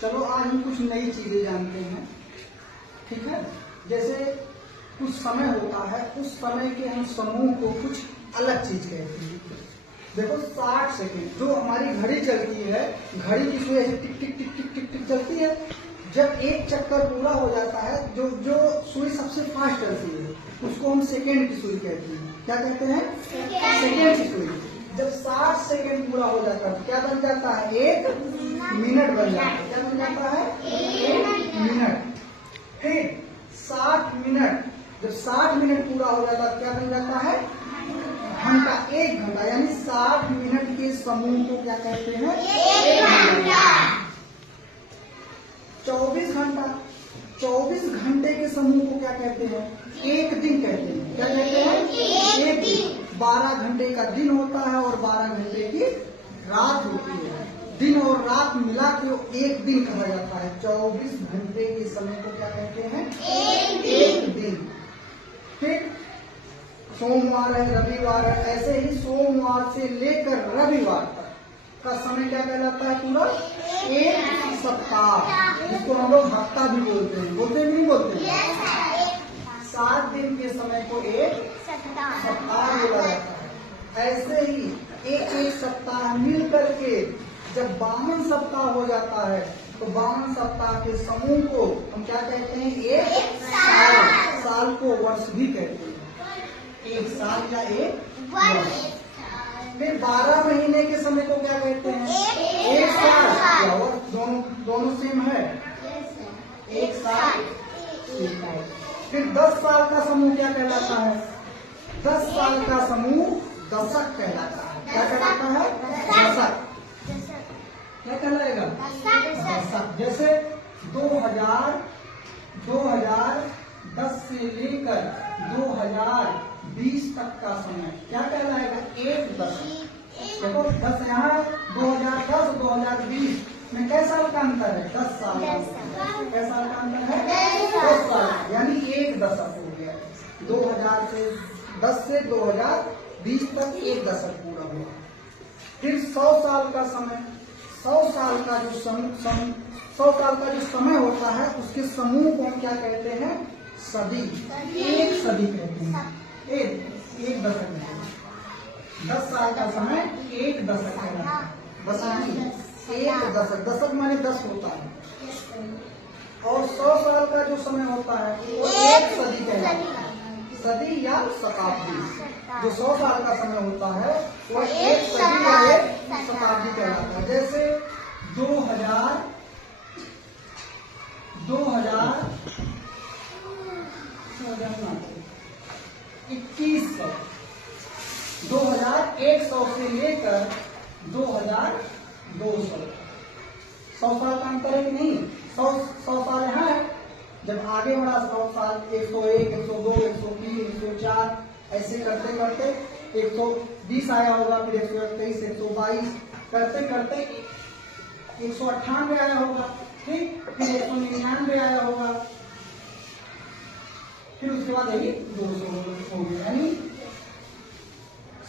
चलो आज हम कुछ नई चीजें जानते हैं, ठीक है। जैसे कुछ समय होता है, उस समय के हम समूह को कुछ अलग चीज कहते हैं। देखो 60 सेकेंड जो हमारी घड़ी चलती है, घड़ी की सुई ऐसे टिक टिक टिक टिक टिक टिक चलती है। जब एक चक्कर पूरा हो जाता है, जो जो सुई सबसे फास्ट चलती है उसको हम सेकेंड की सुई कहते हैं। क्या कहते हैं? सेकेंड की सुई। जब 60 सेकेंड पूरा हो जाता है तो क्या बन जाता है? 1 मिनट बन जाता है। क्या बन जाता है? 1 मिनट। फिर 60 मिनट, जब 60 मिनट पूरा हो जाता है क्या बन जाता है? घंटा। 1 घंटा, यानी 60 मिनट के समूह को क्या कहते हैं? 1 घंटा। 24 घंटा, 24 घंटे के समूह को क्या कहते हैं? 1 दिन कहते हैं। क्या कहते हैं? 1 दिन। 12 घंटे का दिन होता है और 12 घंटे की रात होती है। दिन और रात मिला के 1 दिन कहा जाता है। 24 घंटे के समय को क्या कहते हैं? 1 दिन। फिर सोमवार है, रविवार है, ऐसे ही सोमवार से लेकर रविवार तक का समय क्या कहलाता है? पूरा 1 सप्ताह, जिसको हम लोग हफ्ता भी बोलते हैं। बोलते हैं नहीं बोलते हैं? 7 दिन के समय को 1 सप्ताह बोला जाता है। ऐसे ही एक सप्ताह मिल करके जब 52 सप्ताह हो जाता है तो 52 सप्ताह के समूह को हम क्या कहते हैं? 1 साल। साल को वर्ष भी कहते हैं। 1 साल या 1 वर्ष। फिर 12 महीने के समय को क्या कहते हैं? 1 साल। और दोनों सेम है? 1 साल। फिर 10 साल का समूह क्या कहलाता है? 10 साल का समूह दशक कहलाता है। क्या कहलाता है? दशक। क्या कहलाएगा? दशक। जैसे 2010 से लेकर 2020 तक का समय क्या कहलाएगा? 1 दशक। देखो 10 यहाँ 2010 2020 में कै साल का अंतर है? 10 साल का। कै साल का अंतर है? 10 साल, यानी 1 दशक हो गया। 2010 से 2020 तक 1 दशक पूरा हुआ। फिर 100 साल का समय, 100 साल का जो 100 साल का जो समय होता है उसके समूह को हम क्या कहते हैं? सदी। 1 सदी कहते हैं। एक दशक है। 10 साल का समय 1 दशक कहलाता है। दशक 1 दशक। दशक माने 10 होता है। और 100 साल का जो समय होता है वो 1 सदी कहलाता है। सदी या शताब्दी। जो 100 साल का समय होता है वो 1 सदी या 1 शताब्दी कहलाता है। जैसे 2000 2100, 2100 से लेकर 2200, 100 साल का अंतर है कि नहीं? 100 साल यहाँ है। जब आगे बढ़ा 100 साल, 101, 102, 103, 104 ऐसे करते करते 120 आया होगा, फिर 123, 122 करते करते 198 आया होगा, ठीक। फिर 199 आया होगा, फिर उसके बाद यही 200 हो गया। यानी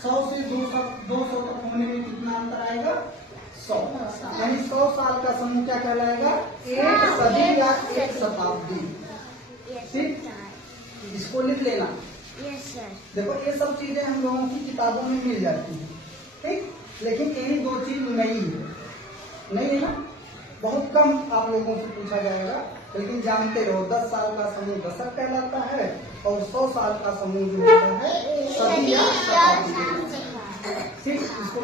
100 से 200 तक होने में कितना अंतर आएगा? 100। यानी 100 साल का समूह क्या कहलाएगा? 1 सदी या 1 शताब्दी। ठीक, इसको लिख लेना। देखो ये सब चीजें हम लोगों की किताबों में मिल जाती हैं, ठीक। लेकिन यही 2 चीज नई है ना। बहुत कम आप लोगों से पूछा जाएगा, लेकिन जानते रहो 10 साल का समूह दशक कहलाता है और 100 साल का समूह जो होता है सदी या शताब्दी। ठीक, इसको